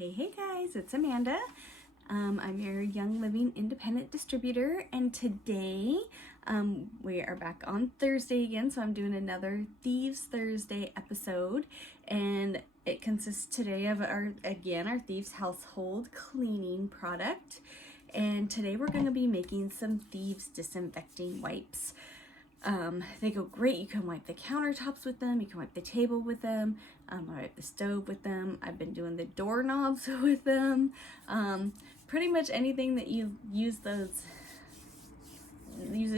Hey guys, it's Amanda. I'm your Young Living Independent Distributor, and today we are back on Thursday again, so I'm doing another Thieves Thursday episode, and it consists today of our Thieves Household Cleaning product, and today we're going to be making some Thieves Disinfecting Wipes. They go great. You can wipe the countertops with them, you can wipe the table with them, wipe the stove with them. I've been doing the doorknobs with them. Pretty much anything that you use a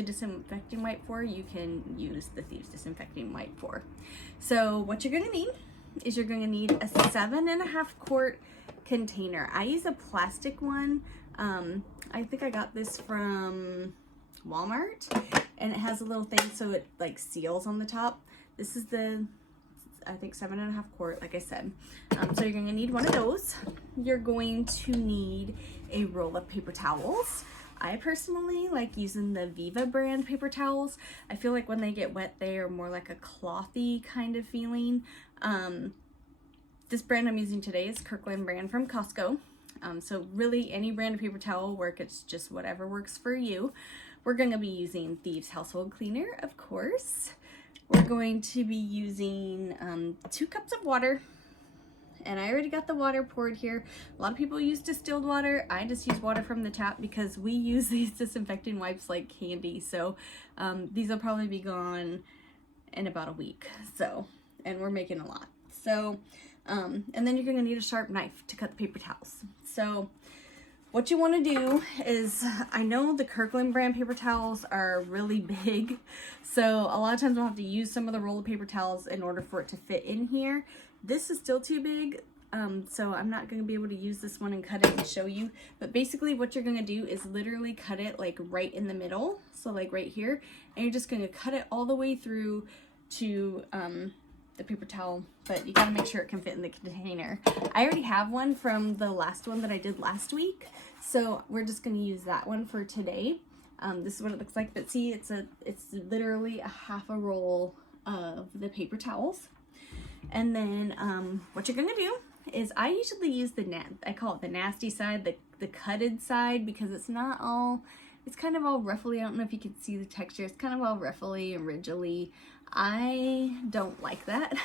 disinfecting wipe for, you can use the Thieves Disinfecting Wipe for. So what you're going to need is you're going to need a 7.5 quart container. I use a plastic one. I think I got this from Walmart, and it has a little thing so it like seals on the top. This is the, I think, 7.5 quart, like I said. So you're going to need one of those. You're going to need a roll of paper towels. I personally like using the Viva brand paper towels. I feel like when they get wet, they are more like a clothy kind of feeling. This brand I'm using today is Kirkland brand from Costco. So really any brand of paper towel will work. It's just whatever works for you. We're going to be using Thieves Household Cleaner, of course. We're going to be using 2 cups of water. And I already got the water poured here. A lot of people use distilled water. I just use water from the tap because we use these disinfecting wipes like candy. So these will probably be gone in about a week. So, and we're making a lot. So, and then you're going to need a sharp knife to cut the paper towels. So what you want to do is, I know the Kirkland brand paper towels are really big, so a lot of times we'll have to use some of the roll of paper towels in order for it to fit in here. This is still too big, so I'm not going to be able to use this one and cut it and show you. But basically what you're going to do is literally cut it like right in the middle, so like right here, and you're just going to cut it all the way through to the paper towel, but you gotta make sure it can fit in the container. I already have one from the last one that I did last week, so we're just gonna use that one for today. This is what it looks like, but see, it's literally a half a roll of the paper towels. And then what you're gonna do is, I usually use I call it the nasty side, the cutted side, because it's not all, it's kind of all ruffly. I don't know if you can see the texture. It's kind of all ruffly and ridgely. I don't like that.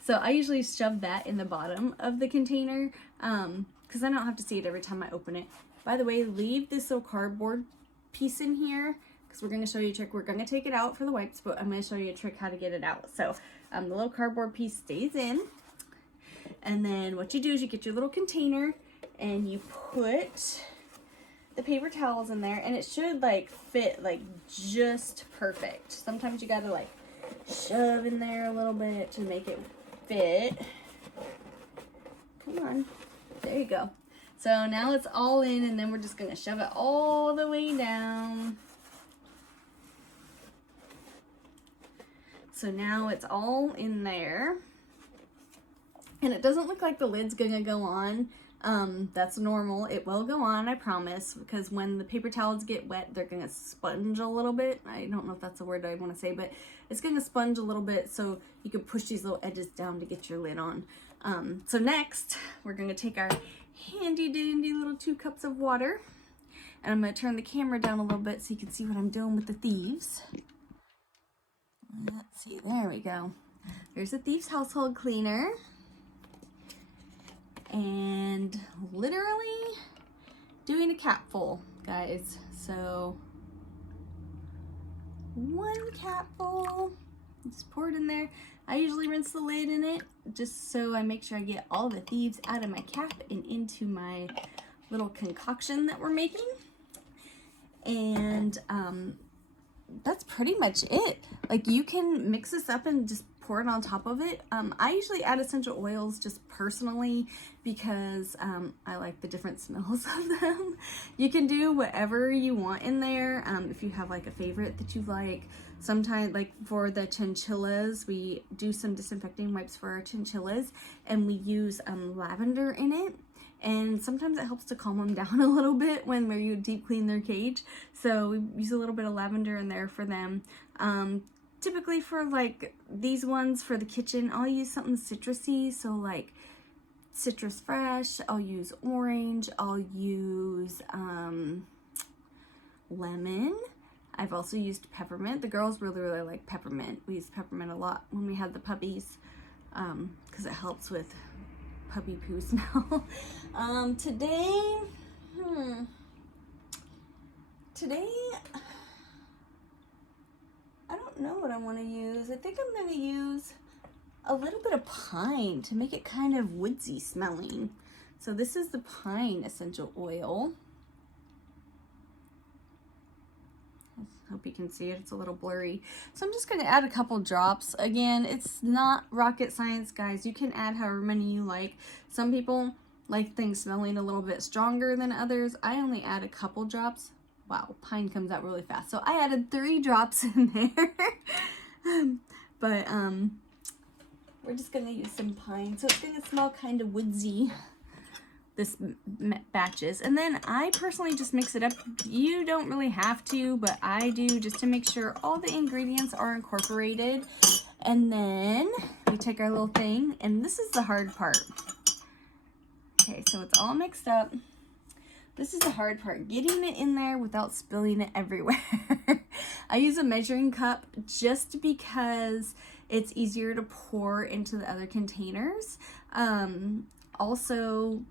So I usually shove that in the bottom of the container because I don't have to see it every time I open it. By the way, leave this little cardboard piece in here because we're going to show you a trick. We're going to take it out for the wipes, but I'm going to show you a trick how to get it out. So the little cardboard piece stays in. And then what you do is you get your little container and you put the paper towels in there, and it should like fit like just perfect. Sometimes you gotta like shove in there a little bit to make it fit. Come on, there you go. So now it's all in, and then we're just gonna shove it all the way down. So now it's all in there, and it doesn't look like the lid's gonna go on. That's normal. It will go on, I promise, because when the paper towels get wet, they're going to sponge a little bit. I don't know if that's the word I want to say, but it's going to sponge a little bit, so you can push these little edges down to get your lid on. So next, we're going to take our handy dandy little 2 cups of water, and I'm going to turn the camera down a little bit so you can see what I'm doing with the Thieves. Let's see, there we go. There's the Thieves Household Cleaner. And literally doing a capful, guys. So 1 capful, just pour it in there. I usually rinse the lid in it just so I make sure I get all the thieves out of my cap and into my little concoction that we're making. And that's pretty much it. Like, you can mix this up and just pour it on top of it. I usually add essential oils just personally because I like the different smells of them. You can do whatever you want in there. If you have like a favorite that you like. Sometimes, like for the chinchillas, we do some disinfecting wipes for our chinchillas, and we use lavender in it. And sometimes it helps to calm them down a little bit when we deep clean their cage. So we use a little bit of lavender in there for them. Typically for like these ones for the kitchen, I'll use something citrusy. So like citrus fresh, I'll use orange, I'll use lemon. I've also used peppermint. The girls really, really like peppermint. We used peppermint a lot when we had the puppies because it helps with puppy poo smell. Today, I don't know what I want to use. I think I'm going to use a little bit of pine to make it kind of woodsy smelling. So this is the pine essential oil. I hope you can see it. It's a little blurry. So I'm just going to add a couple drops. Again, it's not rocket science, guys. You can add however many you like. Some people like things smelling a little bit stronger than others. I only add a couple drops. Wow, pine comes out really fast. So I added 3 drops in there. But we're just going to use some pine. So it's going to smell kind of woodsy. This batches, and then I personally just mix it up. You don't really have to, but I do just to make sure all the ingredients are incorporated. And then we take our little thing, and this is the hard part. Okay, so it's all mixed up. This is the hard part, getting it in there without spilling it everywhere. I use a measuring cup just because it's easier to pour into the other containers. Also,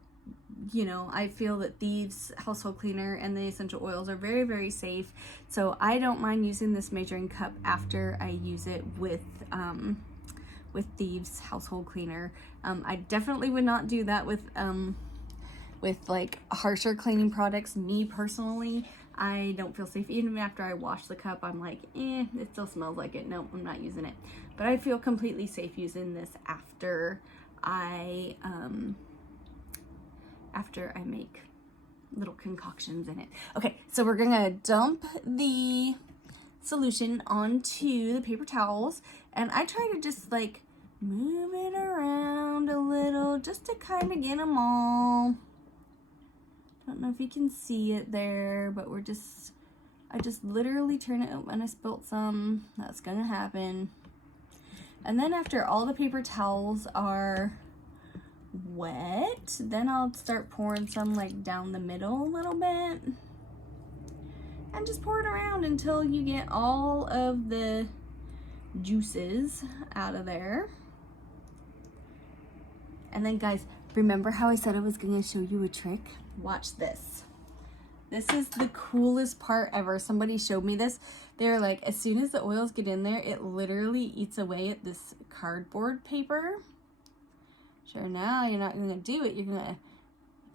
you know, I feel that Thieves Household Cleaner and the essential oils are very, very safe. So I don't mind using this measuring cup after I use it with Thieves Household Cleaner. I definitely would not do that with like harsher cleaning products. Me personally, I don't feel safe. Even after I wash the cup, I'm like, it still smells like it. No, I'm not using it. But I feel completely safe using this after I make little concoctions in it. Okay, so we're gonna dump the solution onto the paper towels, and I try to just like move it around a little just to kind of get them all. Don't know if you can see it there, but I just literally turn it. Oh, and I spilt some. That's gonna happen. And then after all the paper towels are wet, then I'll start pouring some like down the middle a little bit, and just pour it around until you get all of the juices out of there. And then guys, remember how I said I was going to show you a trick? Watch this. This is the coolest part ever. Somebody showed me this. They're like, as soon as the oils get in there, it literally eats away at this cardboard paper. Sure, now you're not gonna do it. You're gonna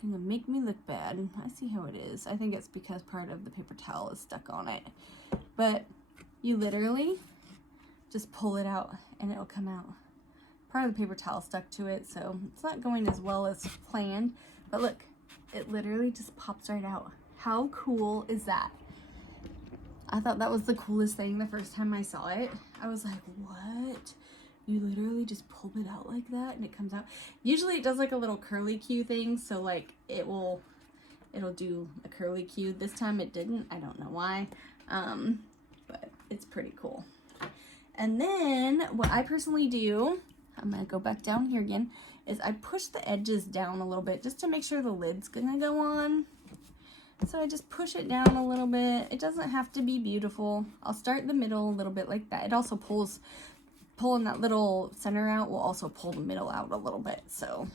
make me look bad. I see how it is. I think it's because part of the paper towel is stuck on it. But you literally just pull it out and it'll come out. Part of the paper towel stuck to it, so it's not going as well as planned. But look, it literally just pops right out. How cool is that? I thought that was the coolest thing the first time I saw it. I was like, what? You literally just pull it out like that and it comes out. Usually it does like a little curly cue thing, so like it'll do a curly cue. This time it didn't. I don't know why, but it's pretty cool. And then what I personally do, I'm gonna go back down here again, is I push the edges down a little bit just to make sure the lid's gonna go on. So I just push it down a little bit. It doesn't have to be beautiful. I'll start in the middle a little bit like that. It also pulling that little center out will also pull the middle out a little bit. So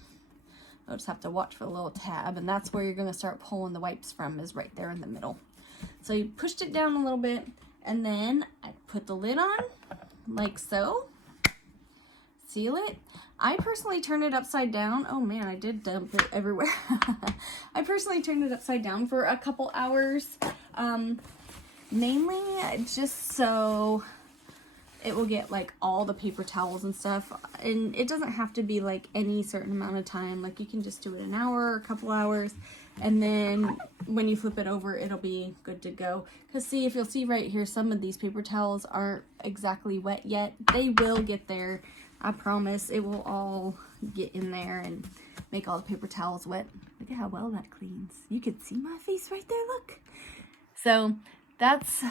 I'll just have to watch for the little tab, and that's where you're gonna start pulling the wipes from, is right there in the middle. So you pushed it down a little bit, and then I put the lid on like so. Seal it. I personally turn it upside down. Oh man, I did dump it everywhere. I personally turned it upside down for a couple hours, mainly just so it will get like all the paper towels and stuff. And it doesn't have to be like any certain amount of time. Like you can just do it an hour or a couple hours, and then when you flip it over, it'll be good to go. Because see, if you'll see right here, some of these paper towels aren't exactly wet yet. They will get there. I promise it will all get in there and make all the paper towels wet. Look at how well that cleans. You can see my face right there, look. So that's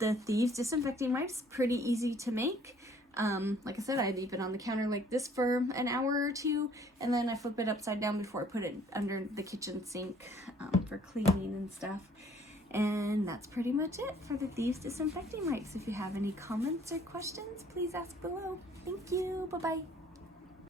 the Thieves disinfecting wipes. Pretty easy to make. Like I said, I leave it on the counter like this for an hour or two, and then I flip it upside down before I put it under the kitchen sink for cleaning and stuff. And that's pretty much it for the Thieves Disinfecting Wipes. If you have any comments or questions, please ask below. Thank you. Bye-bye.